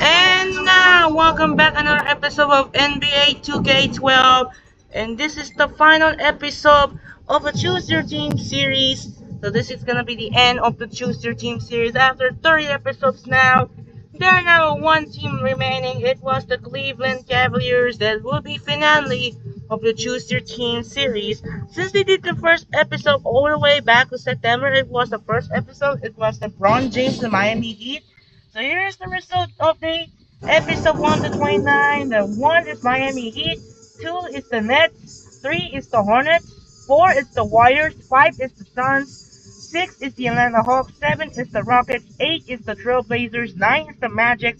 And now welcome back another episode of NBA 2K12, and this is the final episode of a Choose Your Team series. So this is gonna be the end of the Choose Your Team series. After 30 episodes now, there are now one team remaining. It was the Cleveland Cavaliers that will be finale of the Choose Your Team series. Since they did the first episode all the way back to September, it was the first episode. It was LeBron James, the Miami Heat. So here's the result of the episode 1 to 29. The 1 is Miami Heat, 2 is the Nets, 3 is the Hornets, 4 is the Warriors, 5 is the Suns, 6 is the Atlanta Hawks, 7 is the Rockets, 8 is the Trailblazers, 9 is the Magic,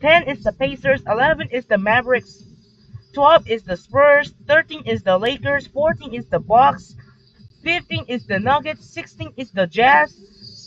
10 is the Pacers, 11 is the Mavericks, 12 is the Spurs, 13 is the Lakers, 14 is the Bucks, 15 is the Nuggets, 16 is the Jazz,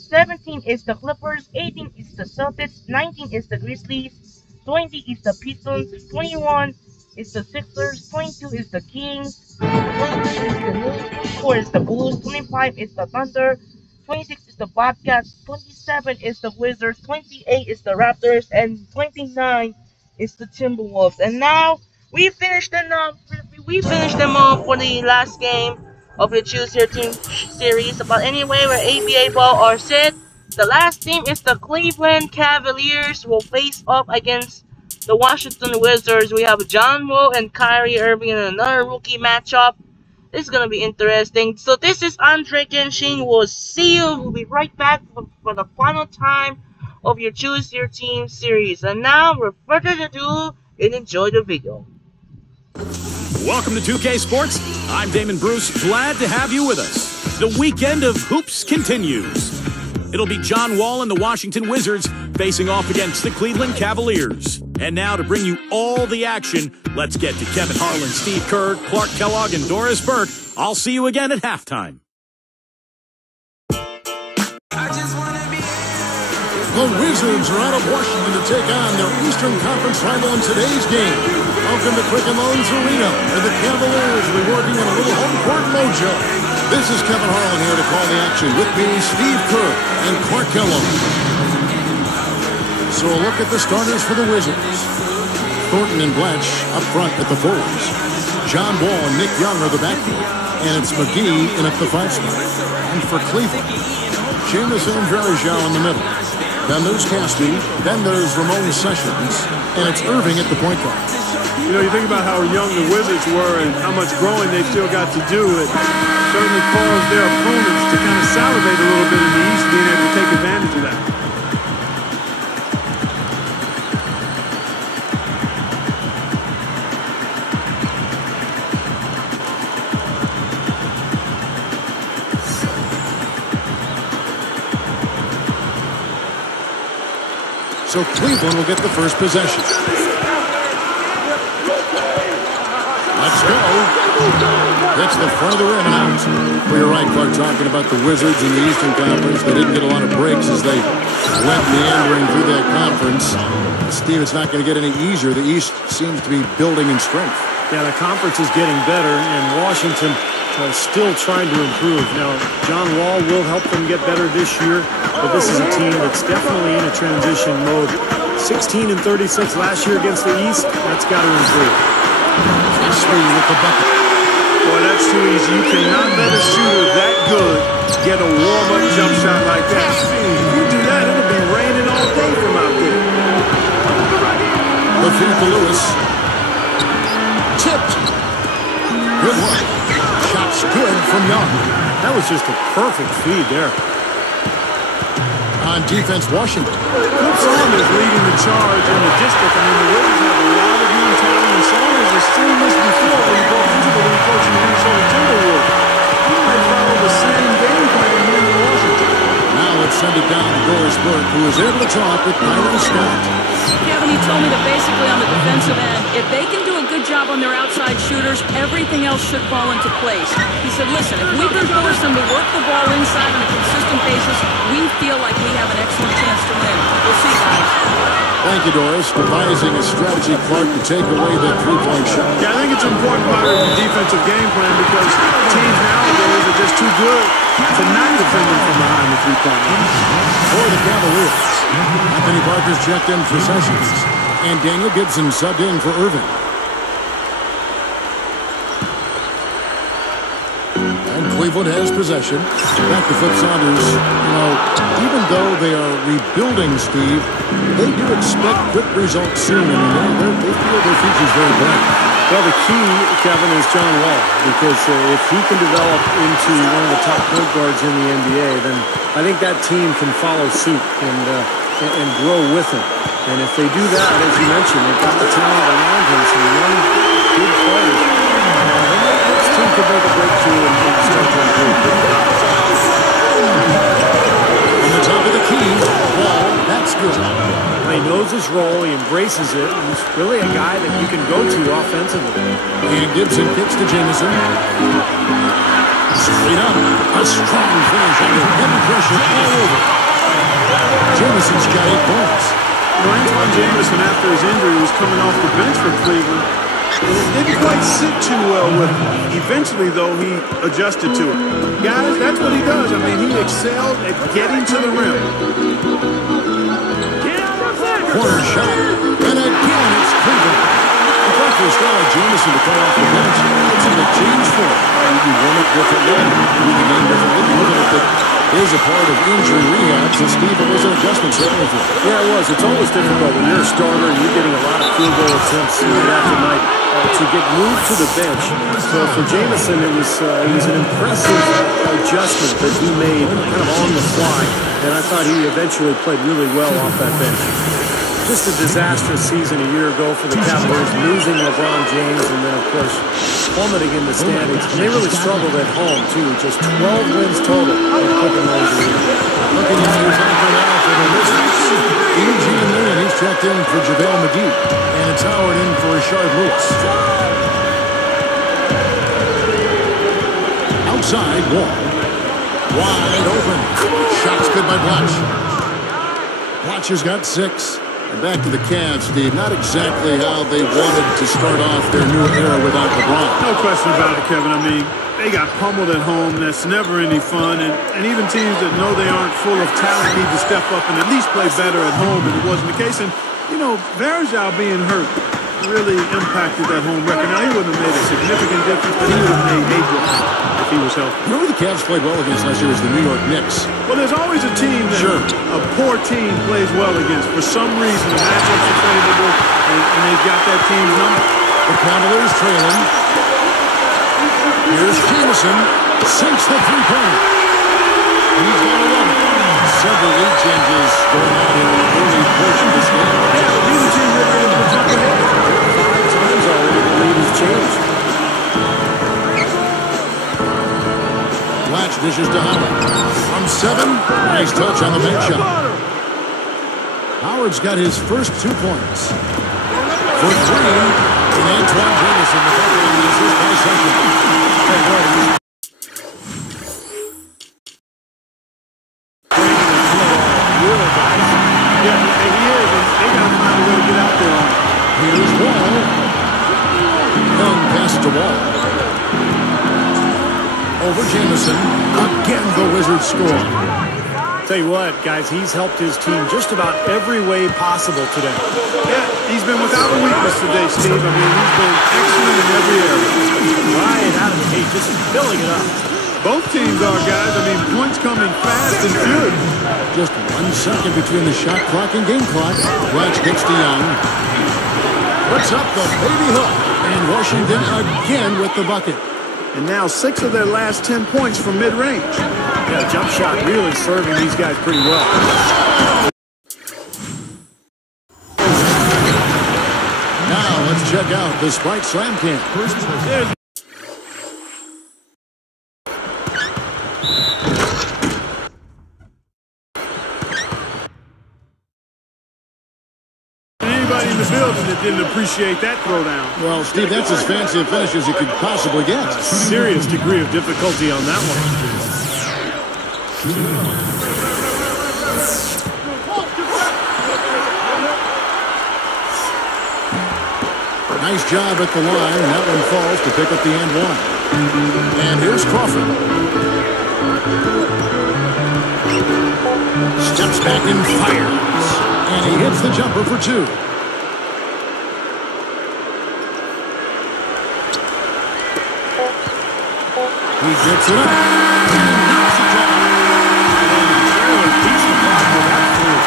17 is the Clippers, 18 is the Celtics, 19 is the Grizzlies, 20 is the Pistons, 21 is the Sixers, 22 is the Kings, 23 is the Knicks, 24 is the Bulls, 25 is the Thunder, 26 is the Bobcats, 27 is the Wizards, 28 is the Raptors, and 29 is the Timberwolves. And now we finished them off. We finished them off for the last game of the Choose Your Team series. But anyway, we're ABA ball are set. The last team is the Cleveland Cavaliers will face off against the Washington Wizards. We have John Wall and Kyrie Irving in another rookie matchup. This is gonna be interesting. So this is Andre Genshin. We'll see you. We'll be right back for the final time of your Choose Your Team series. And now, without further ado, enjoy the video. Welcome to 2K Sports. I'm Damon Bruce. Glad to have you with us. The weekend of hoops continues. It'll be John Wall and the Washington Wizards facing off against the Cleveland Cavaliers. And now to bring you all the action, let's get to Kevin Harlan, Steve Kerr, Clark Kellogg, and Doris Burke. I'll see you again at halftime. The Wizards are out of Washington to take on their Eastern Conference rival in today's game. Welcome to Quicken Loans Arena, where the Cavaliers will be working on a little home court mojo. This is Kevin Harlan here to call the action. With me, Steve Kerr and Clark Kellogg. So a look at the starters for the Wizards. Thornton and Blanche up front at the forwards. John Wall and Nick Young are the backcourt. And it's McGee in at the 5 spot. And for Cleveland, Jamison and Varejao in the middle. Then there's Caspi, then there's Ramon Sessions, and it's Irving at the point guard. You know, you think about how young the Wizards were and how much growing they've still got to do. It certainly caused their opponents to kind of salivate a little bit in the East, being able to take advantage of that. So Cleveland will get the first possession. Let's go. That's the front of the rim and out. Well, you're right, Clark, talking about the Wizards in the Eastern Conference. They didn't get a lot of breaks as they went meandering through that conference. Steve, it's not going to get any easier. The East seems to be building in strength. Yeah, the conference is getting better, and Washington still trying to improve. Now, John Wall will help them get better this year, but this is a team that's definitely in a transition mode. 16 and 36 last year against the East. That's got to improve. With the bucket. Boy, that's too easy. You cannot let a shooter that good get a warm-up jump shot like that. If you do that, it'll be raining all day from out there. The feed to Lewis. Tipped. Good work. Shot's good from Young. That was just a perfect feed there. On defense, Washington. Cooperson is leading the charge in the district. I mean, the Wizards have a lot of young talent, and Saunders has seen this before when he brought physical when he coached the Minnesota Timberwolves. He might follow the same game plan here in Washington. Now let's send it down to Doris Burke, who is able to talk with Byron Scott. Kevin, he told me that basically on the defensive end, if they can do a good job on their outside shooters, everything else should fall into place. He said, listen, if we can force them to work the ball inside on a consistent basis, we feel like we have an excellent chance to win. We'll see, guys. Thank you, Doris. Devising a strategy, Clark, to take away that three-point shot. Yeah, I think it's an important part of the defensive game plan because teams nowadays are just too good to not defend him from behind the three-point line. For the Cavaliers, Anthony Parker's checked in for Sessions, and Daniel Gibson subbed in for Irving. And Cleveland has possession. Back to Flip Saunders. You know, even though they are rebuilding, Steve, they do expect quick results soon, and they feel their future's very bright. Well, the key, Kevin, is John Wall, because if he can develop into one of the top point guards in the NBA, then I think that team can follow suit and grow with him. And if they do that, as you mentioned, they've got the talent around him, some young, good players. This team could make a breakthrough and start to improve. On the top of the key, Wall, that's good. He knows his role, he embraces it, and he's really a guy that you can go to offensively. And Gibson kicks to Jamison. Straight up, a strong finish under heavy pressure all over. Jamison's got 8 points. Antoine Jamison, after his injury, was coming off the bench for Cleveland. And it didn't quite sit too well with him. Eventually, though, he adjusted to it. Guys, that's what he does. I mean, he excelled at getting to the rim. Corner shot, and again it's Cleveland. In fact, for a star like Jamison to come off the bench, it's in a change for him. You run it differently, you do the game differently. You look at it, is a part of injury rehab, so Steve, it was an adjustment certainly for him. Yeah, it was. It's always difficult when you're a starter and you're getting a lot of field goal attempts night after night to get moved to the bench. So for Jamison, it was an impressive adjustment that he made kind of on the fly, and I thought he eventually played really well off that bench. Just a disastrous season a year ago for the Cavaliers, losing LeBron James and then, of course, plummeting in the standings. And they really struggled at home, too. Just 12 wins total in Quicken Loans Arena. Looking at his anchor now for the Wizards. Eugene Newman, he's checked in for JaVale McGee. And it's Howard in for Rashard Lewis. Outside, Wall. Wide open. Shots good by Blatch. Blatch has got 6. And back to the Cavs, Steve. Not exactly how they wanted to start off their new era without LeBron. No question about it, Kevin. I mean, they got pummeled at home. That's never any fun. And even teams that know they aren't full of talent need to step up and at least play better at home. And it wasn't the case. And, you know, Varejao being hurt really impacted that home record. Now, he wouldn't have made a significant difference, but he would have made a difference if he was healthy. You know who the Cavs played well against last year was the New York Knicks. Well, there's always a team that a poor team plays well against. For some reason, the matchups are favorable, and they've got that team's number. The Cavaliers trailing. Here's Jamison. Sinks the three-pointer. He's got 11. Several lead changes going on in the early portion of this game. Yeah, neither team really able to jump ahead. 5 times already the lead has changed. Blatch dishes to Howard. From 7, nice touch on the bank shot. Howard's got his first 2 points. For 3, and Antoine Jamison, the veteran, is his by second. Yeah, he is, and they got to find a way to get out there on it. Here's Wall. Young pass to Wall. Over Jamison. Again, the Wizards score. Tell you what, guys, he's helped his team just about every way possible today. Yeah, he's been without a weakness today, Steve. I mean, he's been excellent in every area. Right out of the gate, just filling it up. Both teams are, guys. I mean, points coming fast and good. Just 1 second between the shot clock and game clock. Blatch gets to Young. Puts up the baby hook. And Washington again with the bucket. And now 6 of their last 10 points from mid-range. Yeah, jump shot really serving these guys pretty well. Now let's check out the Sprite Slam Camp. Anybody in the building that didn't appreciate that throwdown. Well, Steve, that's as fancy a finish as you could possibly get. Serious degree of difficulty on that one. Nice job at the line. That one falls to pick up the and one. And here's Crawford. back and fires. And he hits the jumper for 2. He gets it up. And knocks it down. Beats the clock with that three.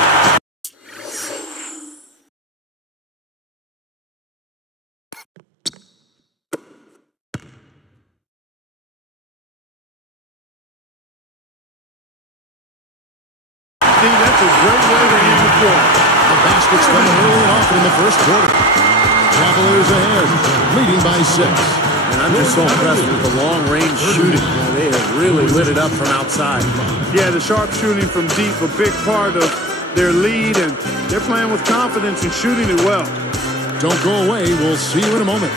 That's a great way to end the quarter. The baskets fell early and often in the first quarter. Cavaliers ahead, leading by 6. And I'm just so impressed with the long-range shooting. They have really lit it up from outside. Yeah, the sharp shooting from deep, a big part of their lead, and they're playing with confidence and shooting it well. Don't go away. We'll see you in a moment.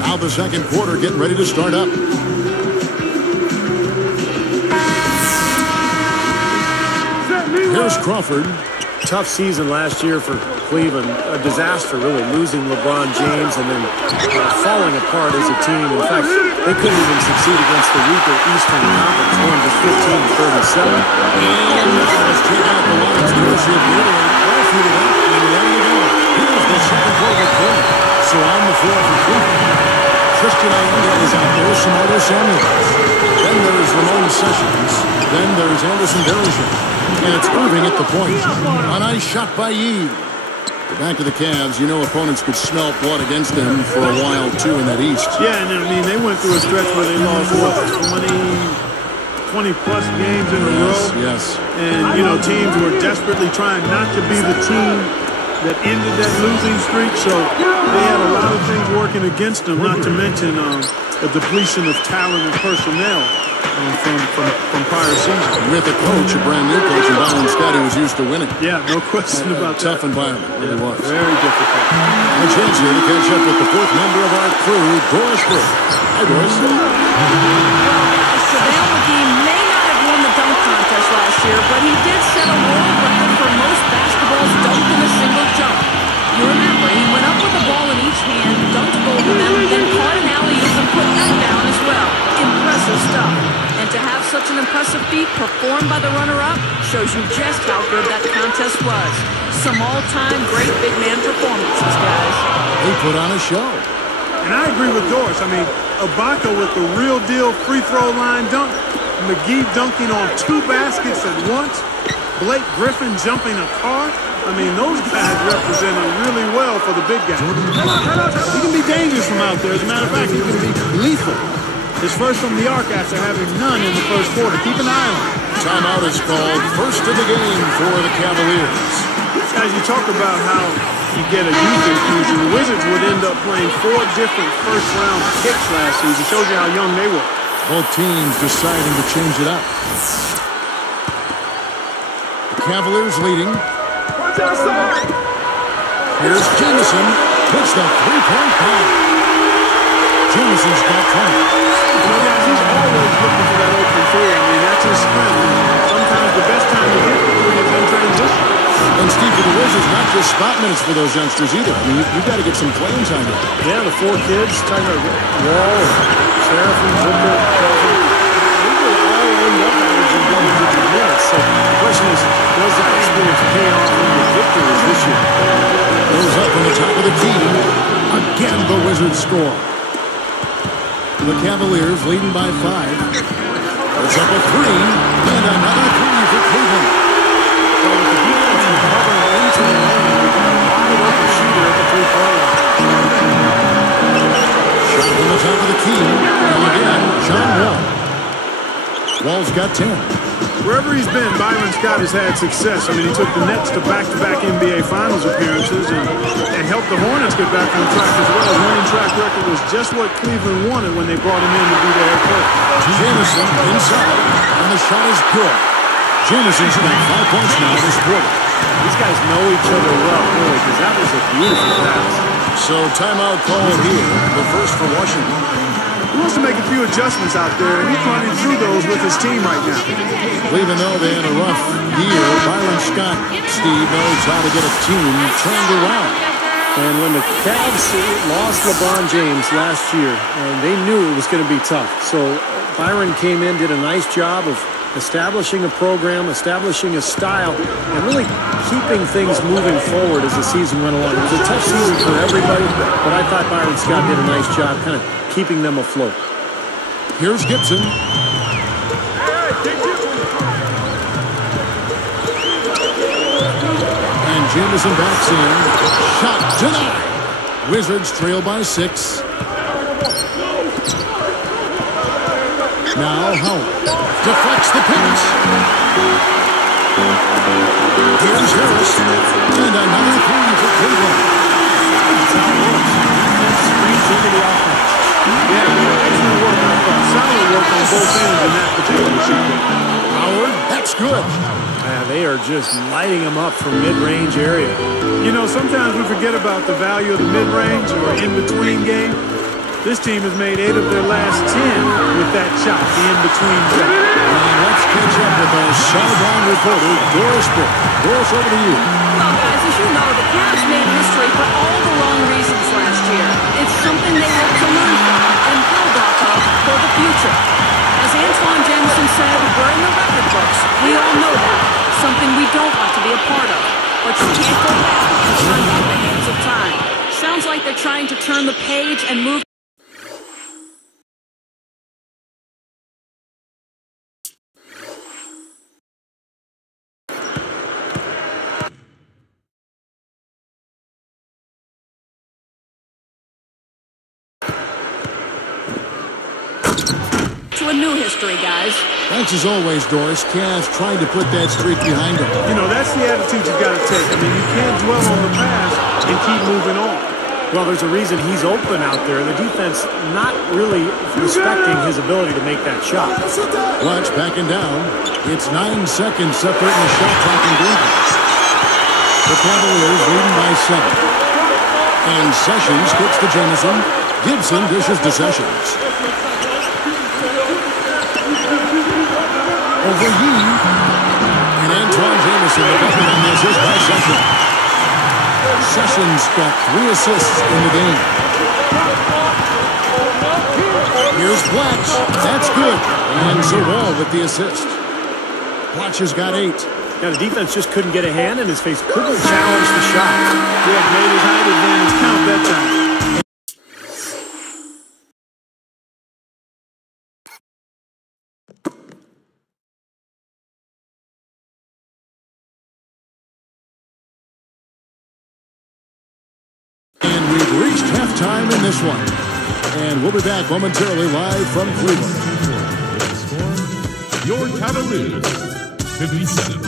Now the second quarter getting ready to start up. Here's Crawford. Tough season last year for Cleveland. A disaster, really, losing LeBron James and then falling apart as a team. In fact, they couldn't even succeed against the weaker Eastern Conference, going just 15-37. And let's check out the Lions' courtesy of Gatorade. All filled up and ready to go. Here's the second quarter play. So on the floor for Cleveland, Christian Ayanda is out there, Samardo Samuels. Then there's Ramon Sessions. Then there's Anderson Varejao. And it's Irving at the point. A nice shot by Yee. Back to the Cavs. You know opponents could smell blood against them for a while, too, in that East. Yeah, and I mean, they went through a stretch where they lost, what, 20-plus games in a row? Yes. And, you know, teams were desperately trying not to be the team that ended that losing streak. So they had a lot of things working against them, not to mention a depletion of talent and personnel. From prior seasons. With a coach, a brand new coach, and Byron Scott, who was used to winning. Yeah, no question about that. Tough environment, really was. Very difficult. And a chance here to catch up with the fourth member of our crew, Doris Burke. Hi, Doris. Javale McGee may not have won the dunk contest last year, but he did set a world record for most basketballs dunked in a single jump. You remember, he went up with the ball in each hand, dunked both of them, then caught an alley-oop and put that down as well. Impressive stuff. And to have such an impressive feat performed by the runner-up shows you just how good that contest was. Some all-time great big man performances, guys. They put on a show. And I agree with Doris. I mean, Ibaka with the real deal free throw line dunk, McGee dunking on 2 baskets at once, Blake Griffin jumping a car. I mean, those guys represented really well for the big guys. He can be dangerous from out there. As a matter of fact, he can be lethal. His first from the arc after having none in the first quarter. Keep an eye on him. Timeout is called. First of the game for the Cavaliers. As you talk about how you get a youth infusion, the Wizards would end up playing 4 different first-round picks last season. Shows you how young they were. Both teams deciding to change it up. The Cavaliers leading. Here's Jamison. Puts the three-point down. Jamison's got 20. You know, guys, he's always looking for that open three. I mean, that's his strength. Sometimes the best time to hit the three is in transition. And Steve, for the Wizards, not just spot minutes for those youngsters either. I mean, you've got to get some playing time here. Yeah, the 4 kids, talking about Wall, Seraphim, Booker, Crawford, they will all end up averaging double-digit minutes. So the question is, does that experience pay off in the victories this year? Goes up on the top of the key. Again, the Wizards score. The Cavaliers leading by 5. It's up a 3, and another 3 for Cleveland. So with the defense recovering into the lane, we've got a wide open shooter at the three-point line. Shot from the top of the key. And again, John Wall. Wall's got 10. Wherever he's been, Byron Scott has had success. I mean, he took the Nets to back-to-back NBA Finals appearances and helped the Hornets get back on track as well. His winning track record was just what Cleveland wanted when they brought him in to be their head coach. Jamison inside, and the shot is good. Jamison's got 5 points now this quarter. These guys know each other well, really, because that was a beautiful pass. So timeout called here, the first for Washington. He wants to make a few adjustments out there, and he's running through those with his team right now. Even though they had a rough year, Byron Scott, Steve, knows how to get a team turned around. And when the Cavs lost LeBron James last year, they knew it was going to be tough. So Byron came in, did a nice job of establishing a program, establishing a style, and really keeping things moving forward as the season went along. It was a tough season for everybody, but I thought Byron Scott did a nice job kind of keeping them afloat. Here's Gibson. And Jamison backs in. Shot denied. Wizards trail by 6. Now Howard deflects the pass. Here's Harris. And another 3 for Cleveland. Screens into the offense. Yeah, excellent work. Solid work on both ends in that particular sequence. Howard, that's good. They are just lighting him up from mid-range area. You know, sometimes we forget about the value of the mid-range or in-between game. This team has made 8 of their last 10 with that shot, the in-between shot. And let's catch up with our sideline reporter, Doris Brick. Doris, over to you. Well, guys, as you know, the Cavs made history for all the wrong reasons last year. It's something they hope to learn from and build off of for the future. As Antoine Jameson said, we're in the record books. We all know that. Something we don't want to be a part of. But you can't go back and turn back the hands of time. Sounds like they're trying to turn the page and move to a new history, guys. Thanks as always, Doris. Cavs trying to put that streak behind them. You know, that's the attitude you've got to take. I mean, you can't dwell on the past and keep moving on. Well, there's a reason he's open out there. The defense not really respecting his ability to make that shot. Watch backing down. It's 9 seconds separating the shot clock and game. The Cavaliers leading by 7. And Sessions kicks to Jamison. Gibson dishes to Sessions. Over Yee. And Antoine Jamison, the bucket on the assist by Sessions. Sessions got 3 assists in the game. Here's Blatch. That's good. And so Wall with the assist. Blatch has got 8. Now, the defense just couldn't get a hand in his face. Couldn't challenge the shot. Yeah, made his height advantage count that time. And we've reached halftime in this one. And we'll be back momentarily live from Cleveland. Your Cavaliers, 57.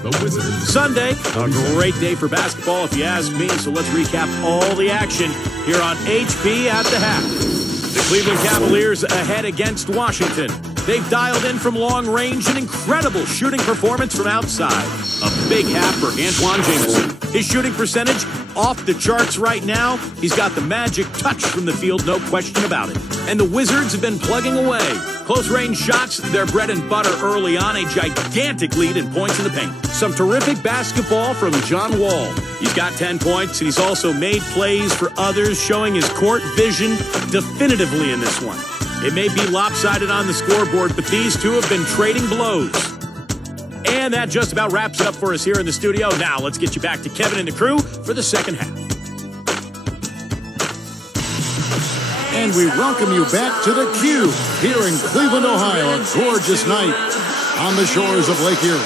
The Wizards. Sunday, a great day for basketball if you ask me, so let's recap all the action here on HP at the half. The Cleveland Cavaliers ahead against Washington. They've dialed in from long range an incredible shooting performance from outside. A big half for Antoine Jamison. His shooting percentage off the charts right now. He's got the magic touch from the field, no question about it. And the Wizards have been plugging away. Close range shots, their bread and butter early on, a gigantic lead in points in the paint. Some terrific basketball from John Wall. He's got 10 points, and he's also made plays for others, showing his court vision definitively in this one. It may be lopsided on the scoreboard, but these two have been trading blows. And that just about wraps it up for us here in the studio. Now, let's get you back to Kevin and the crew for the second half. And we welcome you back to the Q here in Cleveland, Ohio. A gorgeous night on the shores of Lake Erie.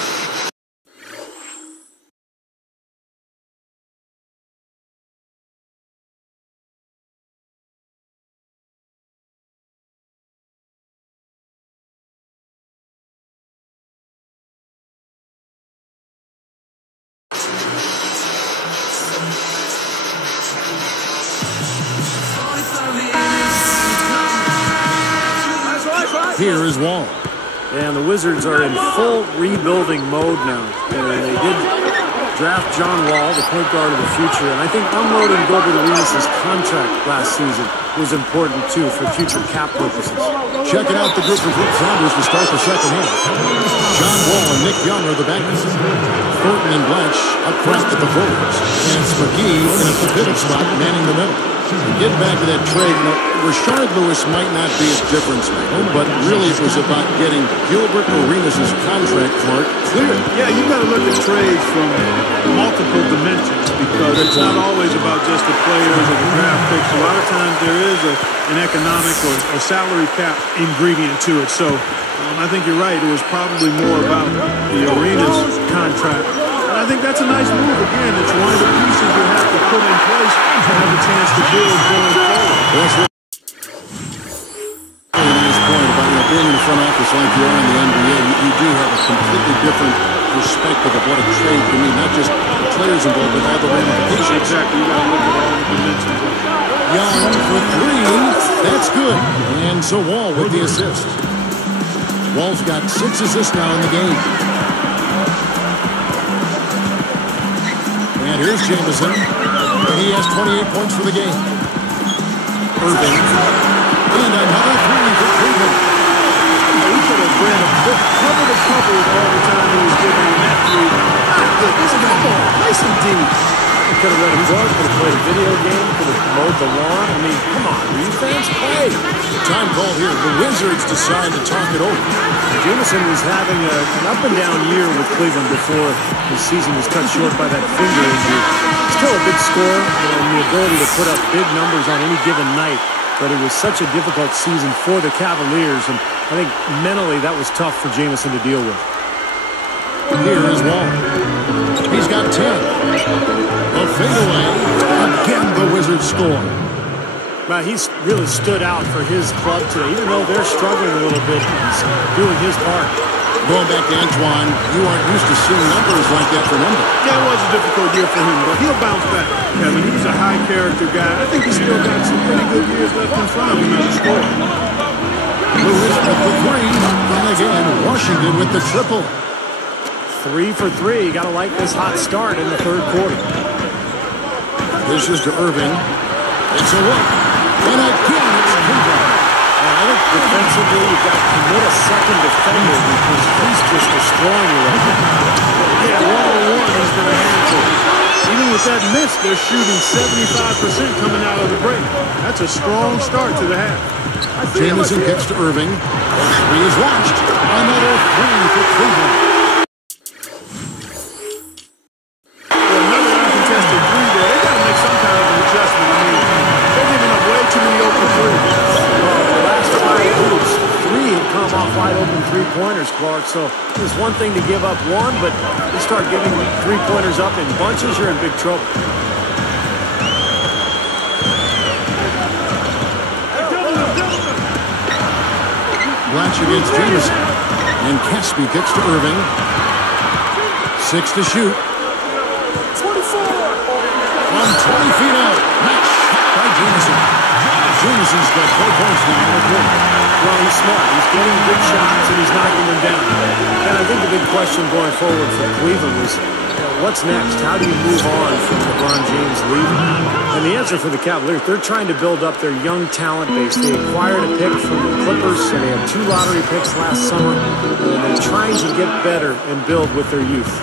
Here is Wall. And the Wizards are in full rebuilding mode now. And they did draft John Wall, the point guard of the future, and I think unloading Gilbert Arenas' contract last season was important, too, for future cap purposes. Checking out the group for Brooke Saunders to start the second half. John Wall and Nick Young are the backers. Thornton and Blanche up front at the forwards. And it's McGee in at the pivot spot, manning the middle. Getting back to that trade, Rashard Lewis might not be a difference maker, but really it was about getting Gilbert Arenas' contract part clear. Yeah, you got to look at trades from multiple dimensions because it's not always about just the players or the draft picks. A lot of times there is an economic or salary cap ingredient to it. So I think you're right. It was probably more about the Arenas contract. I think that's a nice move. Again, it's one of the pieces you have to put in place to have a chance to build going forward. That's what this point about being in the front office like you are in the NBA, you do have a completely different perspective of what a trade can mean. Not just the players involved, but all the ramifications. Exactly. You got to look at all the dimensions. Young for three. That's good. And so Wall with the assist. Wall's got 6 assists now in the game. And here's Jamison. He has 28 points for the game. Irving. And another three for Cleveland. He could have ran a cover to cover all the time he was giving him that three. My goodness, come on. Play some D. He could have read a book, could have played a video game, could have mowed the lawn. I mean, come on, are you fans? Play. Time call here. The Wizards decide to talk it over. Jamison was having an up-and-down year with Cleveland before his season was cut short by that finger injury. Still a big scorer and the ability to put up big numbers on any given night, but it was such a difficult season for the Cavaliers, and I think mentally that was tough for Jamison to deal with. Here is Wall. He's got 10. A fadeaway. Again, the Wizards score. Well, he's really stood out for his club today. Even though they're struggling a little bit, he's doing his part. Going back to Antoine, you aren't used to seeing numbers like that for him. Yeah, it was a difficult year for him, but he'll bounce back. I mean, he's a high-character guy. I think he's still got some pretty good years left in front of him as a scorer. Lewis with the three. And again, Washington with the triple. 3 for 3. Got to like this hot start in the third quarter. This is to Irving. It's a look. And again, it's Cleveland. I think defensively, you've got to commit a second defender because he's just destroying you right now. Yeah, one-on-one, he's been a handful. Even with that miss, they're shooting 75% coming out of the break. That's a strong start to the half. Jamison gets to Irving. Three is launched. Another three for Cleveland. Another uncontested three there. They got to make some kind of an adjustment. I mean, they're giving up way too many open threes. The last 5 hoops, 3 have come off wide open three-pointers, Clark. So it's one thing to give up one, but you start giving three-pointers up in bunches, you're in big trouble. Blanche against Jamison. And Caspi kicks to Irving. 6 to shoot. 24! From 20 feet out. Nice shot by Jamison. Jamison's got 4 points now in the quarter. Well, he's smart. He's getting good shots, and he's knocking them down. And I think the big question going forward for Cleveland was, what's next? How do you move on from LeBron James leaving? And the answer for the Cavaliers, they're trying to build up their young talent base. They acquired a pick from the Clippers, so they had 2 lottery picks last summer. And they're trying to get better and build with their youth.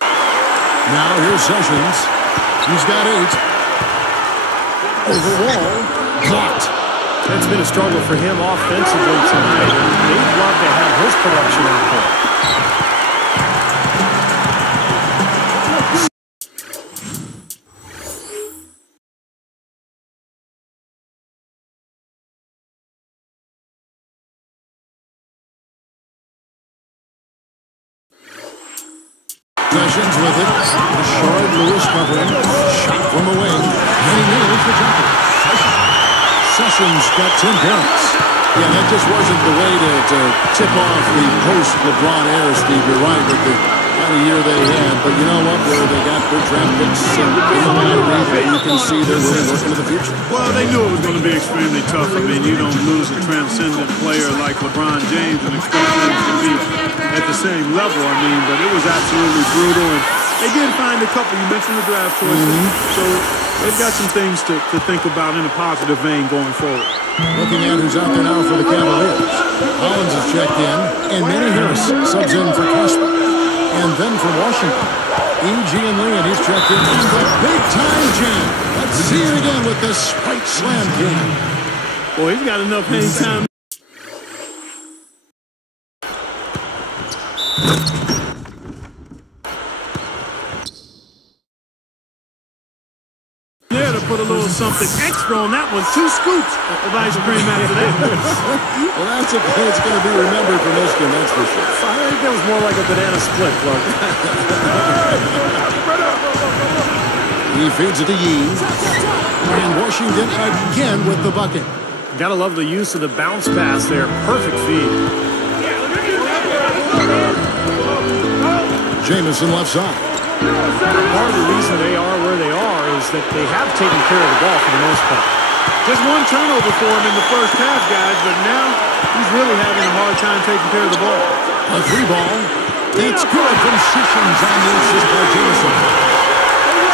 Now here's Sessions. He's got 8. Over Wall. Blocked. It's been a struggle for him offensively tonight. They'd love to have his production out there. Sessions with it. Rashard Lewis covering. Shot from the wing. And he nails the jumper. Sessions got 10 points. Yeah, that just wasn't the way to tip off the post-LeBron era, Steve. You're right, but the What a year they had, but you know what? Where they got their draft picks in the lottery, you can see they're really looking to the future. Well, they knew it was going to be extremely tough. I mean, you don't lose a transcendent player like LeBron James and expect them to be at the same level. I mean, but it was absolutely brutal. And they did find a couple. You mentioned the draft choices. So they've got some things to think about in a positive vein going forward. Looking at who's out there now for the Cavaliers. Collins has checked in, and Manny Harris subs in for Casper. And then for Washington, E.G. and Lee, and he's checked in on the big-time jam. Let's see it again with the Spike Slam King. Boy, he's got enough hang time. There to put a little something extra on that one. 2 scoops of ice cream after that. Well, that's a play that's going to be remembered for Michigan, that's for sure. I think that was more like a banana split, Clark. He feeds it to Yee. And Washington again with the bucket. Gotta love the use of the bounce pass there. Perfect feed. Jamison left side. Part of the reason they are where they are is that they have taken care of the ball for the most part. Just 1 turnover for him in the first half, guys, but now he's really having a hard time taking care of the ball. A 3 ball. It's good from Sessions on the assist by Jamison.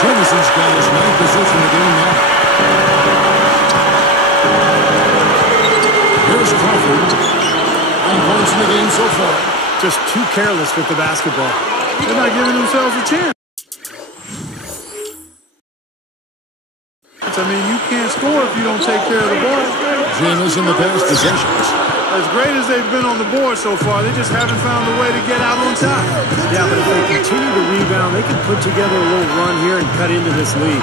Jamison's got his 9th position in the game now. Here's Crawford. 9 points in the game so far. Just too careless with the basketball. They're not giving themselves a chance. I mean, you can't score if you don't take care of the ball. Jamison the pass to Sessions. As great as they've been on the board so far, they just haven't found a way to get out on top. Yeah, but if they continue to rebound, they can put together a little run here and cut into this lead.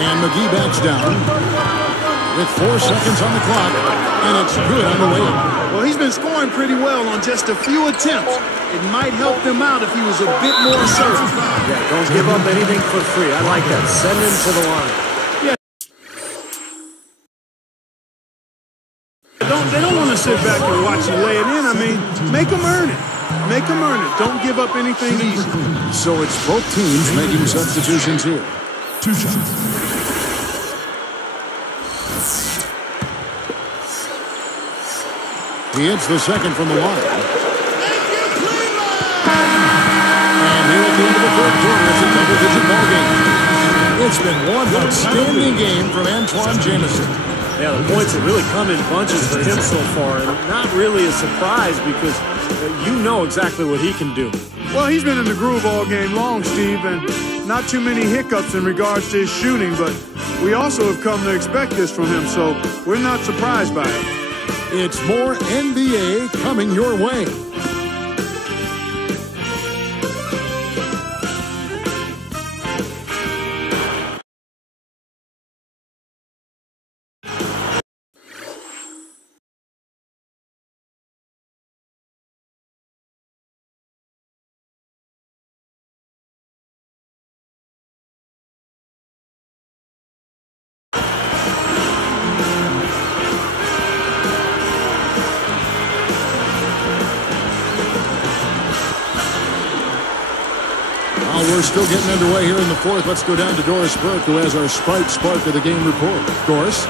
And McGee backs down with 4 seconds on the clock, and it's good on the way up. Well, he's been scoring pretty well on just a few attempts. It might help them out if he was a bit more assertive. Yeah, don't give up anything for free. I like that. Send him to the line. They don't want to sit back and watch you lay it in. I mean, make them earn it. Make them earn it. Don't give up anything easy. So it's both teams making substitutions here. 2 shots. He hits the second from the line. And here at the end of the 3rd quarter, it's a double-digit ball game. It's been one outstanding game from Antoine Jamison. Yeah, the points have really come in bunches for him so far, and not really a surprise because you know exactly what he can do. Well, he's been in the groove all game long, Steve, and not too many hiccups in regards to his shooting, but we also have come to expect this from him, so we're not surprised by it. It's more NBA coming your way. We're still getting underway here in the 4th. Let's go down to Doris Burke, who has our Sprite Spark of the Game report. Doris?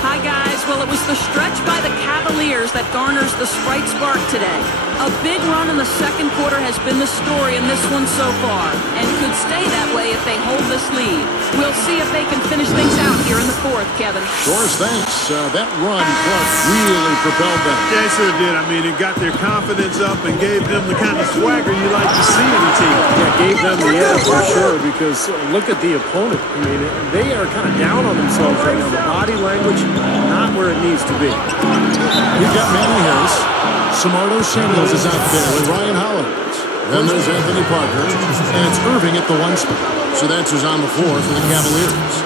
Hi, guys. Well, it was the stretch by the Cavaliers that garners the Sprite Spark today. A big run in the 2nd quarter has been the story in this one so far, and could stay that way if they hold this lead. We'll see if they can finish things out here in the 4th, Kevin. Doris, thanks. That run really propelled them. Yeah, it sure did. I mean, it got their confidence up and gave them the kind of swagger you like to see in a team. Yeah, gave them the edge for sure because look at the opponent. I mean, they are kind of down on themselves right now. The body language, not where it needs to be. We've got Manny Harris. Samardo Samuels is out there with Ryan Hollins. Then there's Anthony Parker. And it's Irving at the 1 spot. So that's who's on the floor for the Cavaliers.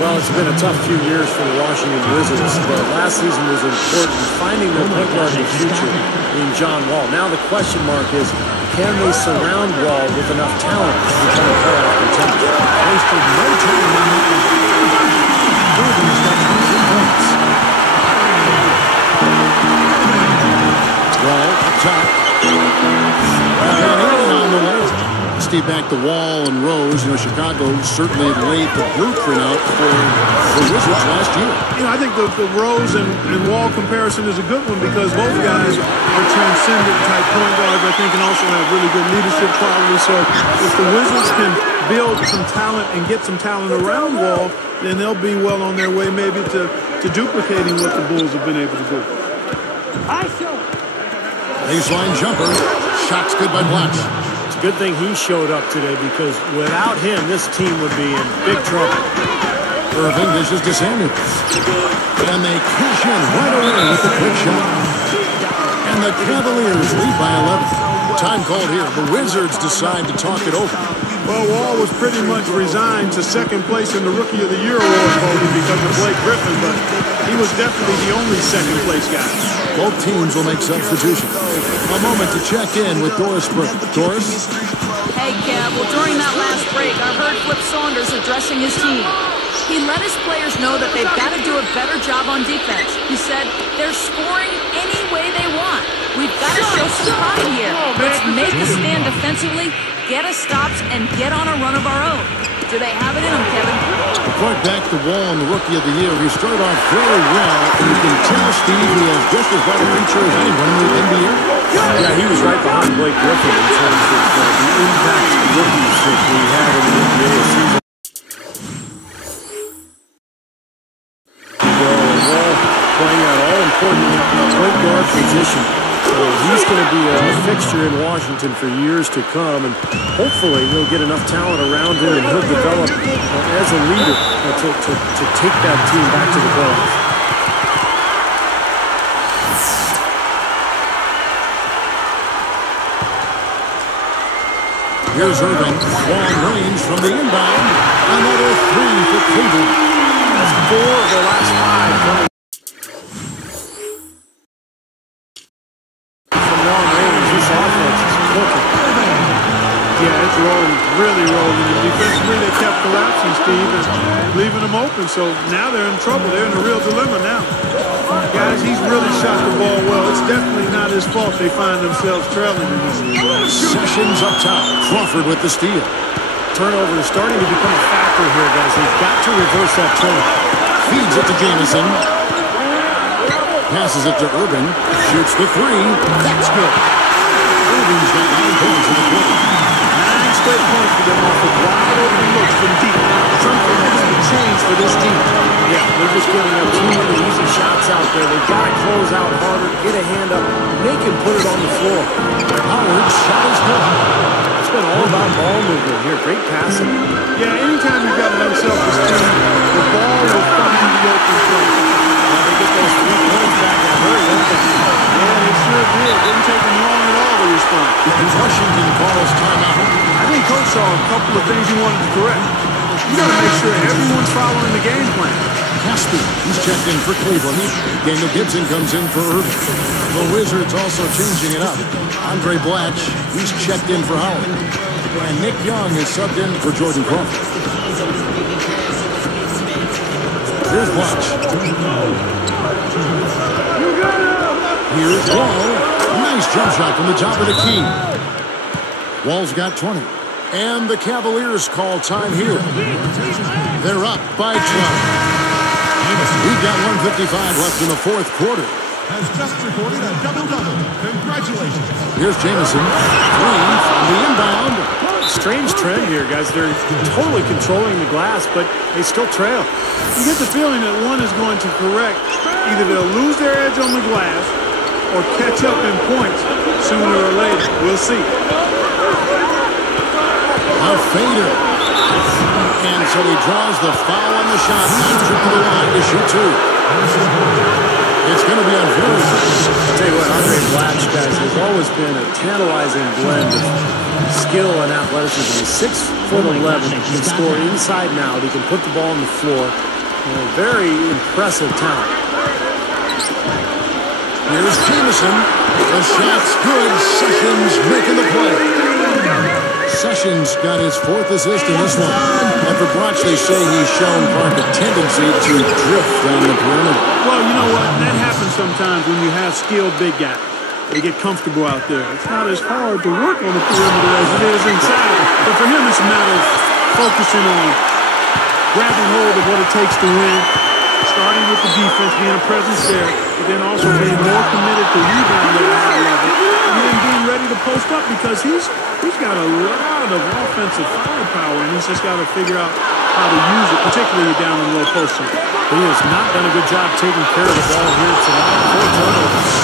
Well, it's been a tough few years for the Washington Wizards. The last season was important, finding their point guard in the future in John Wall. Now the question mark is, can they surround Wall with enough talent to become a playoff contender? Wasted no time on that. Irving's got 22 points. back to Wall and Rose. You know, Chicago certainly laid the blueprint out for the Wizards last year. You know, I think the Rose and Wall comparison is a good one because both guys are transcendent type point guards, I think, and also have really good leadership qualities. So if the Wizards can build some talent and get some talent around Wall, then they'll be well on their way maybe to duplicating what the Bulls have been able to do. Baseline jumper. Shot's good by Blatch. It's a good thing he showed up today because without him, this team would be in big trouble. Irving dishes to Samuels. And they cash in right away with the quick shot. And the Cavaliers lead by 11. Time called here. The Wizards decide to talk it over. Well, Wall was pretty much resigned to second place in the Rookie of the Year award voting because of Blake Griffin, but he was definitely the only second place guy. Both teams will make substitutions. A moment to check in with Doris Burke. Doris? Hey, Kev. Well, during that last break, I heard Flip Saunders addressing his team. He let his players know that they've got to do a better job on defense. He said they're scoring any way they want. We've got to show some pride here. Let's make a stand defensively, get us stops, and get on a run of our own. Do they have it in them, Kevin? Right back to Wall in the Rookie of the Year. He started off very well, and you can tell, Steve, he has just as bright a future as anyone in the NBA. Yeah, he was right behind Blake Griffin in terms of the impact rookies that we had in the NBA season. Wall playing that all-important point guard position. He's going to be a fixture in Washington for years to come, and hopefully he'll get enough talent around him and he'll develop as a leader to take that team back to the playoffs. Here's Irving. Long range from the inbound. Another three for Cleveland. That's 4 of the last 5 coming. Yeah, it's rolling, really rolling. And defensively, they kept collapsing, Steve, and leaving them open. So now they're in trouble. They're in a real dilemma now. Guys, he's really shot the ball well. It's definitely not his fault they find themselves trailing in this league. Sessions up top. Crawford with the steal. Turnover is starting to become a factor here, guys. They've got to reverse that trend. Feeds it to Jamison. Passes it to Irving. Shoots the three. That's good. Irving's got 9 points in the quarter. 9 straight points for them off of wide open looks from deep. Something has to change for this team. Yeah, they're just giving up too many easy shots out there. They've got to close out harder, get a hand up, make him put it on the floor. Howard's shot is good. It's been all about ball movement here. Great passing. Yeah, anytime you've got an self-esteem, the ball will find the open play. Now they get those 3 points back in a hurry, don't they? Yeah, they sure did. It didn't take them long at all to respond. Washington calls timeout. I think Coach saw a couple of things he wanted to correct. You got to make sure everyone's following the game plan. Caspi, he's checked in for Cleveland. Daniel Gibson comes in for Irving. The Wizards also changing it up. Andre Blatch, he's checked in for Howard. And Nick Young is subbed in for Jordan Crawford. Here's Blatch. Here's Wall. Nice jump shot from the top of the key. Wall's got 20. And the Cavaliers call time here. They're up by 12. We've got 1:55 left in the 4th quarter. Has just recorded a double-double. Congratulations. Here's Jamison. 3 from the inbound. Strange trend here, guys. They're totally controlling the glass, but they still trail. You get the feeling that one is going to correct. Either they'll lose their edge on the glass or catch up in points sooner or later. We'll see. A fader. And so he draws the foul on the shot. Not tripping the line to shoot 2. It's going to be on Bruce. I'll tell you what, Andre Blatch, guys, has always been a tantalizing blend of skill and athleticism. He's 6'11", he can score inside and out. He can put the ball on the floor. Very impressive talent. Here's Jamison. The shot's good. Sessions making the play. Sessions got his 4th assist in this one. And for Blatch, they say he's shown Clark a tendency to drift down the perimeter. Well, you know what? That happens sometimes when you have skilled big guys. they get comfortable out there. It's not as hard to work on the perimeter as it is inside. But for him, it's a matter of focusing on grabbing hold of what it takes to win, starting with the defense, being a presence there, but then also being more committed to rebounding at a high level, and then being ready to post up because he's got a lot of offensive firepower, and he's just got to figure out how to use it, particularly down in low post. He has not done a good job taking care of the ball here tonight. 4 turnovers.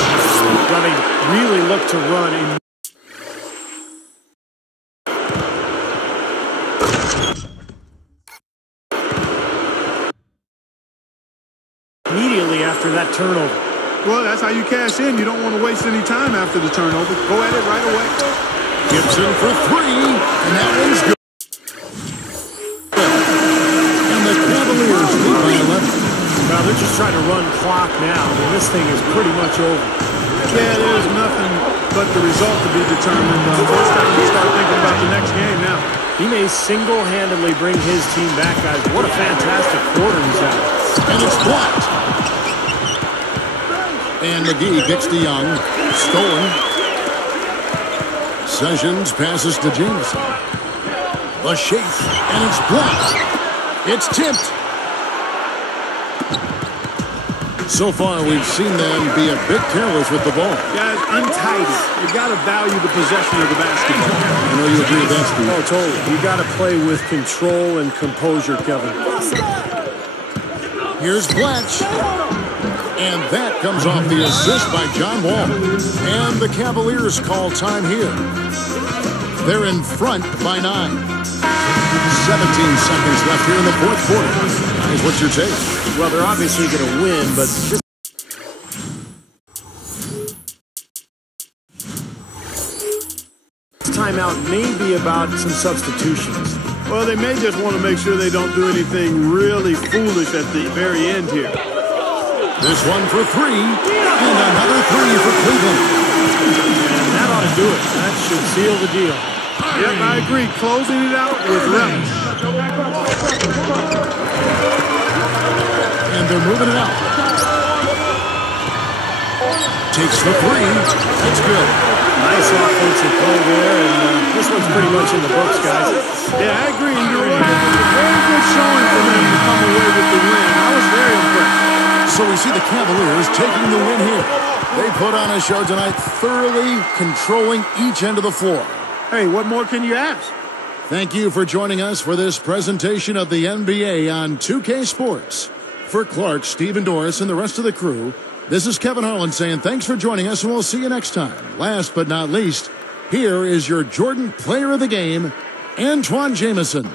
Well, they really look to run in. Immediately after that turnover. Well, that's how you cash in. You don't want to waste any time after the turnover. Go at it right away. Gibson for 3, and that one's good. And the Cavaliers lead by 11. Well, they're just trying to run clock now. I mean, this thing is pretty much over. Yeah, there's nothing but the result to be determined. It's time to start thinking about the next game now. He may single-handedly bring his team back, guys. What a fantastic quarter he's had. And it's blocked. And McGee gets to Young. Stolen. Sessions passes to Jameson. The shake. And it's blocked. It's tipped. So far, we've seen them be a bit careless with the ball. Guys, untidy. You got to value the possession of the basketball. I know you agree with that, Steve. Oh, totally. You got to play with control and composure, Kevin. Here's Blatch. And that comes off the assist by John Wall. And the Cavaliers call time here. They're in front by 9. 17 seconds left here in the fourth quarter. Guys, what's your take? Well, they're obviously going to win, but this timeout may be about some substitutions. Well, they may just want to make sure they don't do anything really foolish at the very end here. This one for 3, and another 3 for Cleveland. And that ought to do it. That should seal the deal. Yep, I agree. Closing it out with relish. And they're moving it out. Takes the 3. That's good. Nice offensive play there, and this one's pretty much in the books, guys. Yeah, I agree. You know what? It was a very good showing for them to come away with the win. I was very impressed. So we see the Cavaliers taking the win here. They put on a show tonight, thoroughly controlling each end of the floor. Hey, what more can you ask? Thank you for joining us for this presentation of the NBA on 2K Sports. For Clark, Stephen Doris, and the rest of the crew, this is Kevin Harlan saying thanks for joining us, and we'll see you next time. Last but not least, here is your Jordan Player of the Game, Antoine Jameson.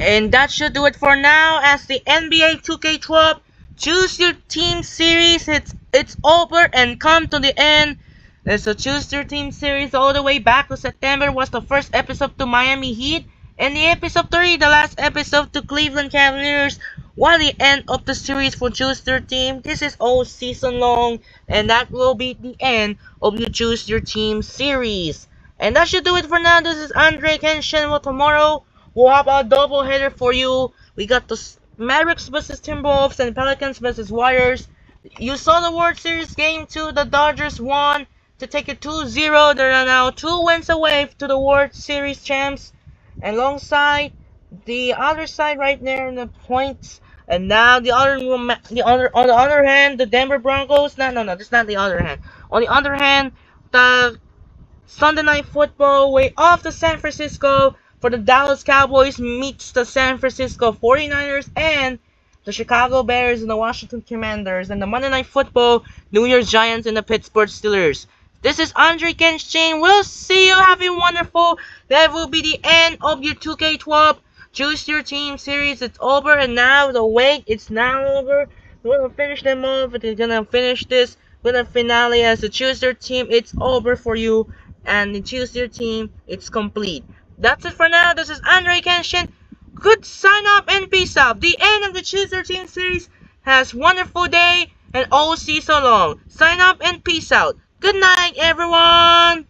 And that should do it for now as the NBA 2K12 Choose Your Team series it's over and come to the end. And so Choose Your Team series all the way back to September was the first episode to Miami Heat and the episode 3, the last episode to Cleveland Cavaliers. While the end of the series for Choose Your Team, this is all season long and that will be the end of the Choose Your Team series. And that should do it for now. This is Andre Kenshin. Well, tomorrow we'll have a double header for you. We got the Mavericks versus Timberwolves and Pelicans versus Warriors. You saw the World Series game 2. The Dodgers won to take it 2-0. They're now 2 wins away to the World Series champs. And alongside the other side right there in the points. And now on the other hand, the Denver Broncos. No, that's not the other hand. On the other hand, the Sunday Night Football way off to San Francisco for the Dallas Cowboys meets the San Francisco 49ers and the Chicago Bears and the Washington Commanders and the Monday Night Football New York Giants and the Pittsburgh Steelers. This is Andre Kenshin. We'll see you. Have a wonderful. That will be the end of your 2K12 Choose Your Team series. It's over and now the wait. It's now over. We're gonna finish them off. We're gonna finish this with a finale as the Choose Your Team. It's over for you and the Choose Your Team. It's complete. That's it for now. This is Andre Kenshin. Good sign up and peace out. The end of the Choose Your Team series has wonderful day and all season long. Sign up and peace out. Good night, everyone.